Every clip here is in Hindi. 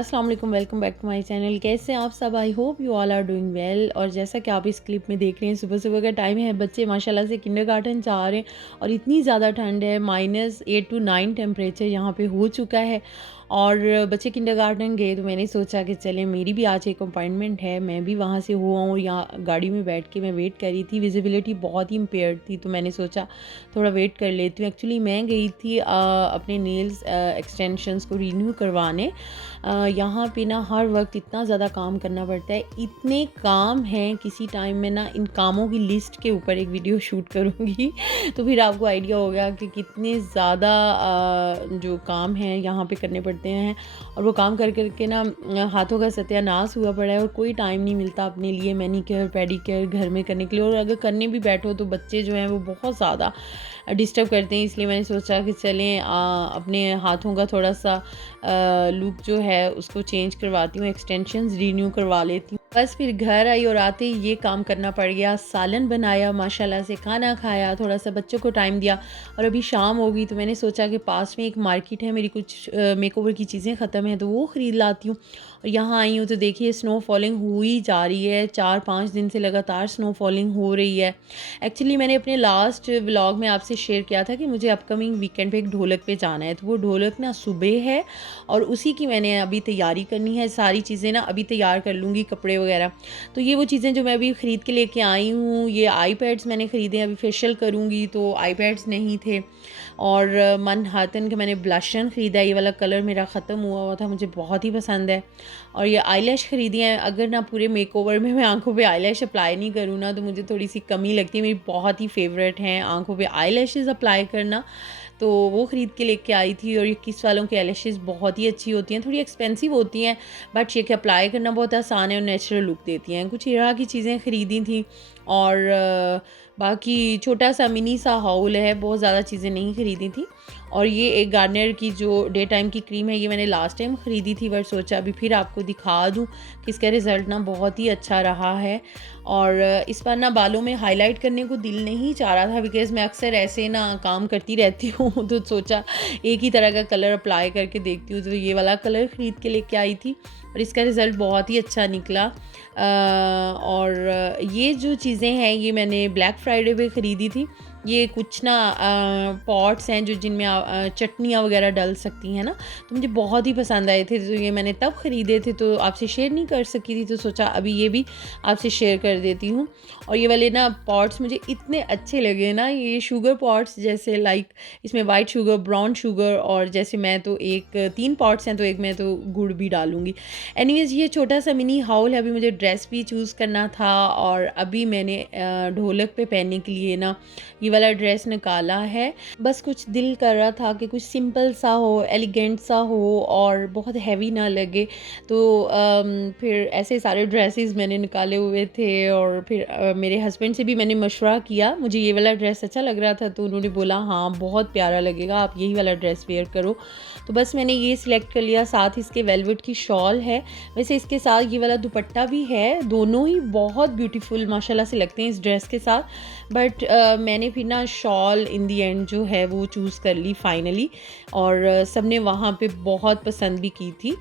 अस्सलाम वालेकुम, welcome back to my channel. कैसे हैं आप सब? I hope you all are doing well. और जैसा कि आप इस क्लिप में देख रहे हैं, सुबह सुबह का टाइम है, बच्चे माशाल्लाह से किंडरगार्टन जा रहे हैं और इतनी ज़्यादा ठंड है, -8 to 9 टेम्परेचर यहाँ पे हो चुका है। और बच्चे किंडरगार्टन गए तो मैंने सोचा कि चलें, मेरी भी आज एक अपॉइंटमेंट है, मैं भी वहाँ से हुआ हूँ। यहाँ गाड़ी में बैठ के मैं वेट कर रही थी, विजिबिलिटी बहुत ही इम्पेयर्ड थी, तो मैंने सोचा थोड़ा वेट कर लेती हूँ। एक्चुअली मैं गई थी अपने नेल्स एक्सटेंशंस को रीन्यू करवाने। यहाँ पे ना हर वक्त इतना ज़्यादा काम करना पड़ता है, इतने काम हैं। किसी टाइम में ना इन कामों की लिस्ट के ऊपर एक वीडियो शूट करूँगी तो फिर आपको आइडिया होगा कि कितने ज़्यादा जो काम हैं यहाँ पे करने पड़ते हैं। और वो काम कर के ना हाथों का सत्यानाश हुआ पड़ा है और कोई टाइम नहीं मिलता अपने लिए मैनीक्योर पेडिक्योर घर में करने के लिए। और अगर करने भी बैठो तो बच्चे जो हैं वो बहुत ज़्यादा डिस्टर्ब करते हैं, इसलिए मैंने सोचा कि चलें अपने हाथों का थोड़ा सा लुक जो है उसको चेंज करवाती हूँ, एक्सटेंशंस रीन्यू करवा लेती हूँ। बस फिर घर आई और आते ही ये काम करना पड़ गया। सालन बनाया, माशाल्लाह से खाना खाया, थोड़ा सा बच्चों को टाइम दिया और अभी शाम हो गई तो मैंने सोचा कि पास में एक मार्केट है, मेरी कुछ मेकओवर की चीज़ें ख़त्म हैं तो वो ख़रीद लाती हूँ। और यहाँ आई हूँ तो देखिए स्नो फॉलिंग हुई जा रही है, 4-5 दिन से लगातार स्नो फॉलिंग हो रही है। एक्चुअली मैंने अपने लास्ट व्लॉग में आपसे शेयर किया था कि मुझे अपकमिंग वीकेंड पे एक ढोलक पे जाना है, तो वो ढोलक ना सुबह है और उसी की मैंने अभी तैयारी करनी है। सारी चीज़ें ना अभी तैयार कर लूँगी, कपड़े वगैरह। तो ये वो चीज़ें जो मैं अभी ख़रीद के लेके आई हूँ। ये आईपैड्स मैंने ख़रीदे, अभी फेशियल करूँगी तो आईपैड्स नहीं थे। और मनहाटन के मैंने ब्लशन ख़रीदा, ये वाला कलर मेरा ख़त्म हुआ था, मुझे बहुत ही पसंद है। और ये आईलैश ख़रीदी है। अगर ना पूरे मेकओवर में मैं आंखों पे आईलैश अप्लाई नहीं करूँ ना तो मुझे थोड़ी सी कमी लगती है। मेरी बहुत ही फेवरेट हैं आंखों पे आईलैशेस अप्लाई करना, तो वो ख़रीद के लेके आई थी। और ये किस वालों की आईलैशेस बहुत ही अच्छी होती हैं, थोड़ी एक्सपेंसिव होती हैं बट ये कि अप्लाई करना बहुत आसान है और नेचुरल लुक देती हैं। कुछ इरा की चीज़ें ख़रीदी थी और बाकी छोटा सा मिनी सा हाउल है, बहुत ज़्यादा चीज़ें नहीं ख़रीदी थी। और ये एक गार्नियर की जो डे टाइम की क्रीम है, ये मैंने लास्ट टाइम ख़रीदी थी बट सोचा अभी फिर आपको दिखा दूँ कि इसका रिज़ल्ट ना बहुत ही अच्छा रहा है। और इस बार ना बालों में हाईलाइट करने को दिल नहीं चाह रहा था बिकॉज़ मैं अक्सर ऐसे ना काम करती रहती हूँ तो सोचा एक ही तरह का कलर अप्लाई करके देखती हूँ, तो ये वाला कलर ख़रीद के लेके आई थी और इसका रिज़ल्ट बहुत ही अच्छा निकला। और ये जो चीज़ें हैं ये मैंने ब्लैक फ्राइडे पे ख़रीदी थी। ये कुछ ना पॉट्स हैं जो जिनमें चटनियाँ वगैरह डल सकती हैं ना, तो मुझे बहुत ही पसंद आए थे, तो ये मैंने तब ख़रीदे थे तो आपसे शेयर नहीं कर सकी थी, तो सोचा अभी ये भी आपसे शेयर कर देती हूँ। और ये वाले ना पॉट्स मुझे इतने अच्छे लगे ना, ये शुगर पॉट्स जैसे लाइक इसमें वाइट शुगर, ब्राउन शुगर और जैसे मैं तो 3 पॉट्स हैं तो एक मैं तो गुड़ भी डालूँगी। एनीवेज़ ये छोटा सा मिनी हाउल है। अभी मुझे ड्रेस भी चूज़ करना था और अभी मैंने ढोलक पे पहनने के लिए ना ये वाला ड्रेस निकाला है। बस कुछ दिल कर रहा था कि कुछ सिंपल सा हो, एलिगेंट सा हो और बहुत हैवी ना लगे, तो फिर ऐसे सारे ड्रेसेस मैंने निकाले हुए थे। और फिर मेरे हस्बैंड से भी मैंने मशवरा किया, मुझे ये वाला ड्रेस अच्छा लग रहा था तो उन्होंने बोला हाँ बहुत प्यारा लगेगा, आप यही वाला ड्रेस वेयर करो। तो बस मैंने ये सिलेक्ट कर लिया। साथ इसके वेलवेट की शॉल है, वैसे इसके साथ ये वाला दुपट्टा भी है, दोनों ही बहुत ब्यूटीफुल माशाल्लाह से लगते हैं इस ड्रेस के साथ। बट मैंने फिर ना शॉल इन दी एंड जो है वो चूज़ कर ली फाइनली। और सब ने वहाँ पे बहुत पसंद भी की थी।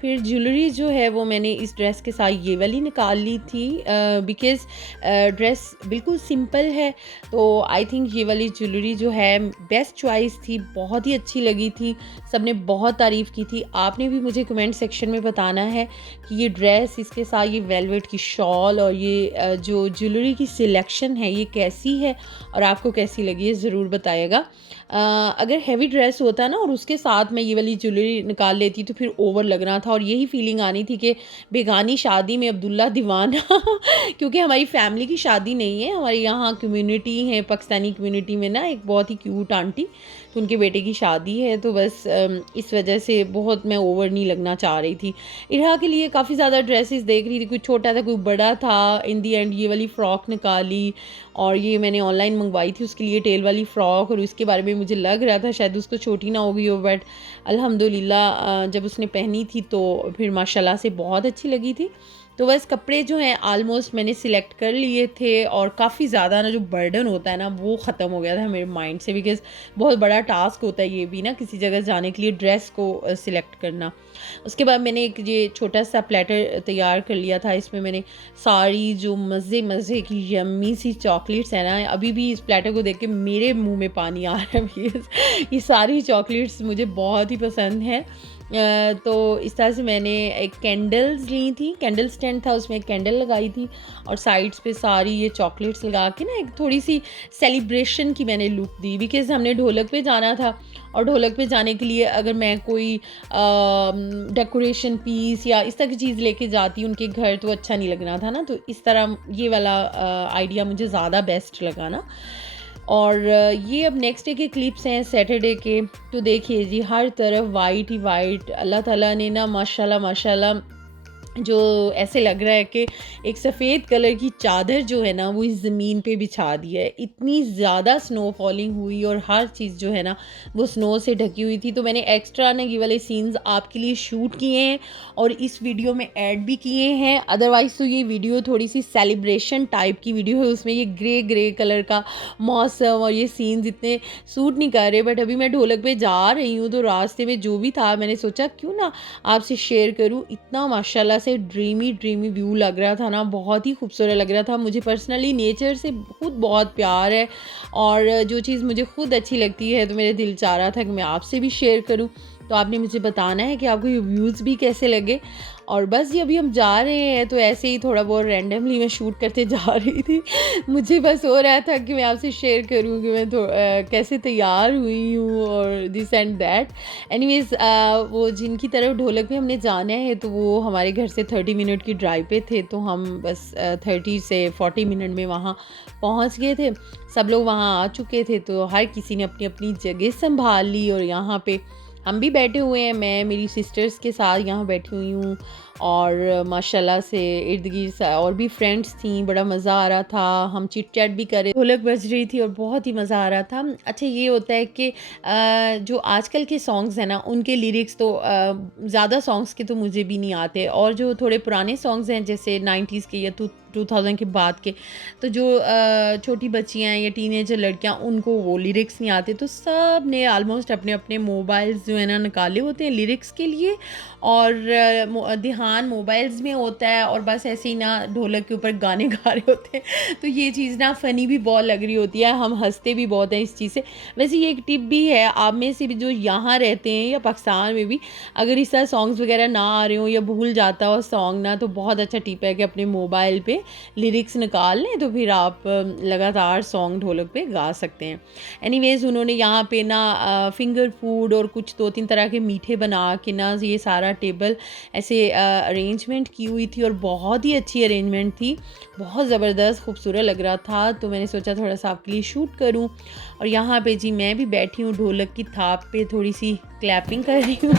फिर ज्वेलरी जो है वो मैंने इस ड्रेस के साथ ये वाली निकाल ली थी बिकॉज़ ड्रेस बिल्कुल सिंपल है, तो आई थिंक ये वाली ज्वेलरी जो है बेस्ट चॉइस थी, बहुत ही अच्छी लगी थी, सब ने बहुत तारीफ़ की थी। आपने भी मुझे कमेंट सेक्शन में बताना है कि ये ड्रेस, इसके साथ ये वेलवेट की शॉल और ये जो ज्वेलरी की सिलेक्शन है ये कैसी है और आपको कैसी लगी है, ज़रूर बताइएगा। अगर हैवी ड्रेस होता ना और उसके साथ मैं ये वाली ज्वेलरी निकाल लेती तो फिर ओवर लगना था और यही फीलिंग आनी थी कि बेगानी शादी में अब्दुल्ला दीवाना क्योंकि हमारी फैमिली की शादी नहीं है, हमारे यहाँ कम्युनिटी है, पाकिस्तानी कम्युनिटी में ना एक बहुत ही क्यूट आंटी, तो उनके बेटे की शादी है, तो बस इस वजह से बहुत मैं ओवर नहीं लगना चाह रही थी। इरहा के लिए काफ़ी ज़्यादा ड्रेसेस देख रही थी, कोई छोटा था कोई बड़ा था। इन दी एंड ये वाली फ़्रॉक निकाली और ये मैंने ऑनलाइन मंगवाई थी उसके लिए टेल वाली फ़्रॉक, और उसके बारे में मुझे लग रहा था शायद उसको छोटी ना हो गई हो, बट अल्हम्दुलिल्लाह जब उसने पहनी थी तो फिर माशाल्लाह से बहुत अच्छी लगी थी। तो बस कपड़े जो हैं ऑलमोस्ट मैंने सिलेक्ट कर लिए थे और काफ़ी ज़्यादा ना जो बर्डन होता है ना वो ख़त्म हो गया था मेरे माइंड से, बिकॉज़ बहुत बड़ा टास्क होता है ये भी ना किसी जगह जाने के लिए ड्रेस को सिलेक्ट करना। उसके बाद मैंने एक ये छोटा-सा प्लेटर तैयार कर लिया था, इसमें मैंने सारी जो मज़े-मज़े की यम्मी सी चॉकलेट्स हैं ना, अभी भी इस प्लेटर को देख के मेरे मुँह में पानी आ रहा है बिकॉज़ ये सारी चॉकलेट्स मुझे बहुत ही पसंद हैं। तो इस तरह से मैंने एक कैंडल्स ली थी, कैंडल स्टैंड था उसमें एक कैंडल लगाई थी और साइड्स पे सारी ये चॉकलेट्स लगा के ना एक थोड़ी-सी सेलिब्रेशन की मैंने लुक दी, बिकॉज़ हमने ढोलक पे जाना था और ढोलक पे जाने के लिए अगर मैं कोई डेकोरेशन पीस या इस तरह की चीज़ लेके जाती उनके घर तो अच्छा नहीं लगना था ना, तो इस तरह ये वाला आइडिया मुझे ज़्यादा बेस्ट लगा ना। और ये अब नेक्स्ट डे के क्लिप्स हैं सैटरडे के, तो देखिए जी हर तरफ वाइट ही वाइट, अल्लाह ताला ने ना माशाल्लाह माशाल्लाह जो ऐसे लग रहा है कि एक सफ़ेद कलर की चादर जो है ना वो इस ज़मीन पे बिछा दी है। इतनी ज़्यादा स्नो फॉलिंग हुई और हर चीज़ जो है ना वो स्नो से ढकी हुई थी, तो मैंने एक्स्ट्रा ना ये वाले सीन्स आपके लिए शूट किए हैं और इस वीडियो में ऐड भी किए हैं। अदरवाइज़ तो ये वीडियो थोड़ी सी सेलिब्रेशन टाइप की वीडियो है, उसमें ये ग्रे ग्रे कलर का मौसम और ये सीन्स इतने सूट नहीं कर रहे। बट अभी मैं ढोलक पे जा रही हूँ तो रास्ते में जो भी था मैंने सोचा क्यों ना आपसे शेयर करूँ। इतना माशाल्लाह से ड्रीमी ड्रीमी व्यू लग रहा था ना, बहुत ही खूबसूरत लग रहा था। मुझे पर्सनली नेचर से खुद बहुत प्यार है और जो चीज़ मुझे खुद अच्छी लगती है तो मेरे दिल चाह रहा था कि मैं आपसे भी शेयर करूं। तो आपने मुझे बताना है कि आपको ये व्यूज़ भी कैसे लगे। और बस ये अभी हम जा रहे हैं तो ऐसे ही थोड़ा बहुत रैंडमली मैं शूट करते जा रही थी। मुझे बस हो रहा था कि मैं आपसे शेयर करूं कि मैं कैसे तैयार हुई हूँ और दिस एंड दैट। एनीवेज़ वो जिनकी तरफ ढोलक पे हमने जाना है तो वो हमारे घर से 30 मिनट की ड्राइव पे थे, तो हम बस 30 से 40 मिनट में वहाँ पहुँच गए थे। सब लोग वहाँ आ चुके थे तो हर किसी ने अपनी अपनी जगह संभाल ली और यहाँ पे हम भी बैठे हुए हैं। मैं मेरी सिस्टर्स के साथ यहाँ बैठी हुई हूँ और माशाल्लाह से इर्द गिर्द और भी फ्रेंड्स थी, बड़ा मज़ा आ रहा था। हम चिट चैट भी करे, ढोलक बज रही थी और बहुत ही मज़ा आ रहा था। अच्छा ये होता है कि जो आजकल के सॉन्ग्स हैं ना उनके लिरिक्स तो ज़्यादा सॉन्ग्स के तो मुझे भी नहीं आते, और जो थोड़े पुराने सॉन्ग्स हैं जैसे 90s के या 2000 के बाद के, तो जो छोटी बच्चियाँ या टीनेजर लड़कियाँ उनको वो लिरिक्स नहीं आते, तो सब ने आलमोस्ट अपने अपने मोबाइल्स जो है ना निकाले होते हैं लिरिक्स के लिए और ध्यान मोबाइल्स में होता है और बस ऐसे ही ना ढोलक के ऊपर गाने गा रहे होते हैं। तो ये चीज़ ना फ़नी भी बहुत लग रही होती है, हम हंसते भी बहुत हैं इस चीज़ से। वैसे ये एक टिप भी है आप में से भी जो यहाँ रहते हैं या पाकिस्तान में भी, अगर इस तरह सॉन्ग्स वगैरह ना आ रहे हो या भूल जाता हो सॉन्ग ना, तो बहुत अच्छा टिप है कि अपने मोबाइल पे लिरिक्स निकाल लें तो फिर आप लगातार सॉन्ग ढोलक पे गा सकते हैं। एनीवेज़ उन्होंने यहाँ पे ना फिंगर फूड और कुछ 2-3 तरह के मीठे बना के ना ये सारा टेबल ऐसे अरेंजमेंट की हुई थी और बहुत ही अच्छी अरेंजमेंट थी, बहुत ज़बरदस्त खूबसूरत लग रहा था। तो मैंने सोचा थोड़ा सा आपके लिए शूट करूं और यहाँ पे जी मैं भी बैठी हूँ ढोलक की थाप पे थोड़ी सी क्लैपिंग कर रही हूँ।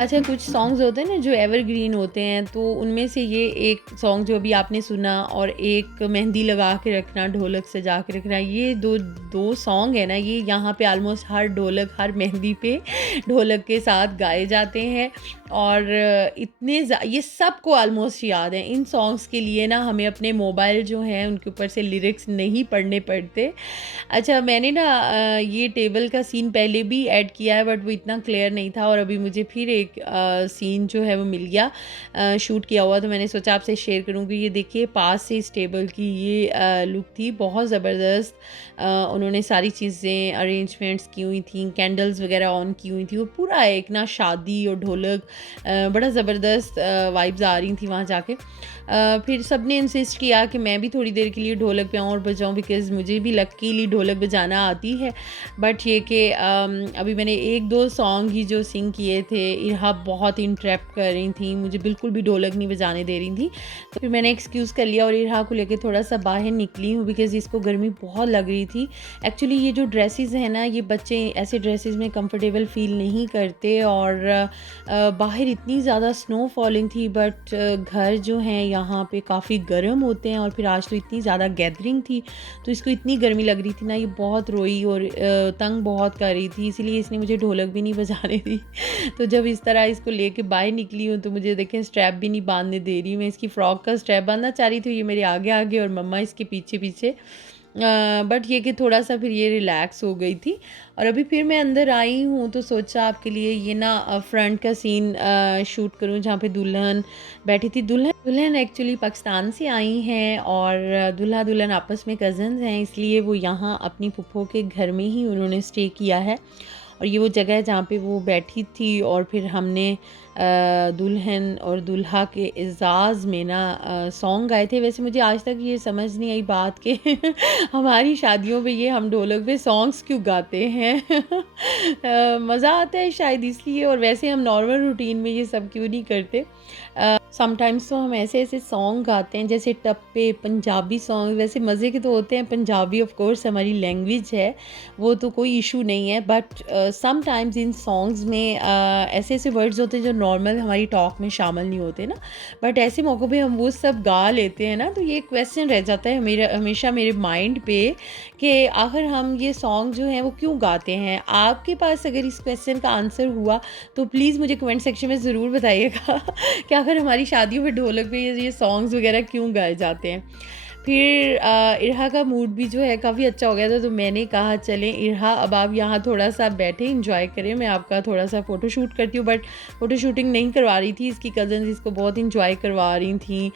अच्छा कुछ सॉन्ग्स होते हैं ना जो एवरग्रीन होते हैं, तो उनमें से ये एक सॉन्ग जो अभी आपने सुना और एक मेहंदी लगा के रखना, ढोलक सजा के रखना, ये दो सॉन्ग है ना, ये यहाँ पे ऑलमोस्ट हर ढोलक हर मेहंदी पे ढोलक के साथ गाए जाते हैं और ये सबको ऑलमोस्ट याद है। इन सॉन्ग्स के लिए ना हमें अपने मोबाइल जो हैं उनके ऊपर से लिरिक्स नहीं पढ़ने पड़ते। अच्छा मैंने ना ये टेबल का सीन पहले भी ऐड किया है बट वो इतना क्लियर नहीं था और अभी मुझे फिर एक सीन जो है वो मिल गया शूट किया हुआ, तो मैंने सोचा आपसे शेयर करूँगी। ये देखिए पास से इस टेबल की ये लुक थी, बहुत ज़बरदस्त। उन्होंने सारी चीज़ें अरेंजमेंट्स की हुई थी, कैंडल्स वगैरह ऑन की हुई थी, वो पूरा एक ना शादी और ढोलक बड़ा ज़बरदस्त वाइब्स आ रही थी वहाँ जाके। फिर सब ने इंसिस्ट किया कि मैं भी थोड़ी देर के लिए ढोलक पे आऊँ और बजाऊँ, बिकॉज़ मुझे भी लकीली ढोलक बजाना आती है। बट ये कि अभी मैंने 1-2 सॉन्ग ही जो सिंग किए थे, इरहा बहुत इंटरप्ट कर रही थी, मुझे बिल्कुल भी ढोलक नहीं बजाने दे रही थी। तो फिर मैंने एक्सक्यूज़ कर लिया और इरहा को लेके थोड़ा-सा बाहर निकली हूँ बिकॉज़ इसको गर्मी बहुत लग रही थी। एक्चुअली ये जो ड्रेसेस हैं ना, ये बच्चे ऐसे ड्रेसेस में कंफर्टेबल फ़ील नहीं करते और बाहर इतनी ज़्यादा स्नो फॉलिंग थी बट घर जो हैं यहाँ पे काफ़ी गर्म होते हैं और फिर आज तो इतनी ज़्यादा गैदरिंग थी, तो इसको इतनी गर्मी लग रही थी ना, ये बहुत रोई और तंग बहुत कर रही थी, इसीलिए इसने मुझे ढोलक भी नहीं बजाने दी। तो जब इस तरह इसको लेके बाहर निकली हूँ तो मुझे देखें स्ट्रैप भी नहीं बांधने दे रही। मैं इसकी फ़्रॉक का स्ट्रैप बांधना चाह रही थी, ये मेरे आगे आगे और मम्मा इसके पीछे पीछे। बट ये कि थोड़ा-सा फिर ये रिलैक्स हो गई थी और अभी फिर मैं अंदर आई हूँ तो सोचा आपके लिए ये ना फ्रंट का सीन शूट करूँ जहाँ पे दुल्हन बैठी थी। दुल्हन एक्चुअली पाकिस्तान से आई हैं और दूल्हा-दुल्हन आपस में कज़न्स हैं, इसलिए वो यहाँ अपनी फूफो के घर में ही उन्होंने स्टे किया है और ये वो जगह है जहाँ पे वो बैठी थी और फिर हमने दुल्हन और दूल्हा के एज़ाज़ में ना सॉन्ग गाए थे। वैसे मुझे आज तक ये समझ नहीं आई बात कि हमारी शादियों पे ये हम ढोलक पे सॉन्ग्स क्यों गाते हैं। मज़ा आता है शायद इसलिए, और वैसे हम नॉर्मल रूटीन में ये सब क्यों नहीं करते। समटाइम्स तो हम ऐसे-ऐसे सॉन्ग गाते हैं जैसे टप्पे, पंजाबी सॉन्ग, वैसे मज़े के तो होते हैं। पंजाबी ऑफ कोर्स हमारी लैंग्वेज है, वो तो कोई इशू नहीं है, बट समटाइम्स इन सॉन्ग्स में ऐसे-ऐसे वर्ड्स होते हैं जो नॉर्मल हमारी टॉक में शामिल नहीं होते ना, बट ऐसे मौक़ों पे हम वो सब गा लेते हैं ना, तो ये क्वेश्चन रह जाता है मेरा हमेशा मेरे माइंड पे कि आखिर हम ये सॉन्ग जो हैं वो क्यों गाते हैं। आपके पास अगर इस क्वेश्चन का आंसर हुआ तो प्लीज़ मुझे कमेंट सेक्शन में ज़रूर बताइएगा कि आखिर हमारी शादियों में ढोलक पे ये सॉन्ग्स वगैरह क्यों गाए जाते हैं। फिर इरहा का मूड भी जो है काफ़ी अच्छा हो गया था, तो मैंने कहा चलें इरहा अब आप यहाँ थोड़ा-सा बैठे एंजॉय करें, मैं आपका थोड़ा-सा फ़ोटो शूट करती हूँ। बट फ़ोटो शूटिंग नहीं करवा रही थी, इसकी कज़न्स इसको बहुत एंजॉय करवा रही थी।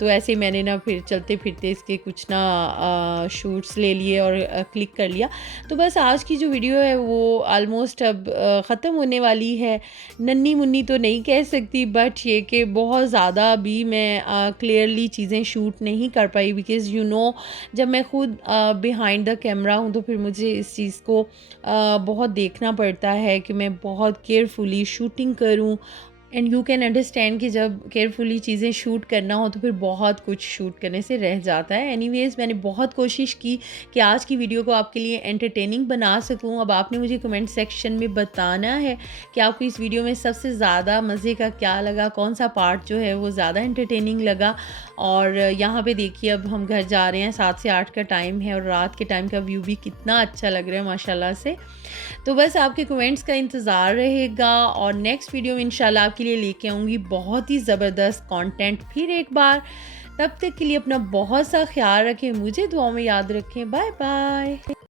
तो ऐसे ही मैंने ना फिर चलते-फिरते इसके कुछ ना शूट्स ले लिए और क्लिक कर लिया। तो बस आज की जो वीडियो है वो ऑलमोस्ट अब ख़त्म होने वाली है। नन्ही-मुन्नी तो नहीं कह सकती, बट ये कि बहुत ज़्यादा भी मैं क्लियरली चीज़ें शूट नहीं कर पाई बिकॉज़ यू नो जब मैं खुद बिहाइंड द कैमरा हूँ तो फिर मुझे इस चीज़ को बहुत देखना पड़ता है कि मैं बहुत केयरफुली शूटिंग करूँ। एंड यू कैन अंडरस्टैंड कि जब केयरफुली चीज़ें शूट करना हो तो फिर बहुत कुछ शूट करने से रह जाता है। एनीवेज़ मैंने बहुत कोशिश की कि आज की वीडियो को आपके लिए एंटरटेनिंग बना सकूं। अब आपने मुझे कमेंट सेक्शन में बताना है कि आपको इस वीडियो में सबसे ज़्यादा मज़े का क्या लगा, कौन सा पार्ट जो है वो ज़्यादा एंटरटेनिंग लगा। और यहाँ पे देखिए अब हम घर जा रहे हैं, 7 से 8 का टाइम है और रात के टाइम का व्यू भी कितना अच्छा लग रहा है माशाल्लाह से। तो बस आपके कमेंट्स का इंतज़ार रहेगा और नेक्स्ट वीडियो में इंशाल्लाह आपके लिए लेके आऊँगी बहुत ही ज़बरदस्त कंटेंट फिर एक बार। तब तक के लिए अपना बहुत सा ख्याल रखें, मुझे दुआओं में याद रखें। Bye bye.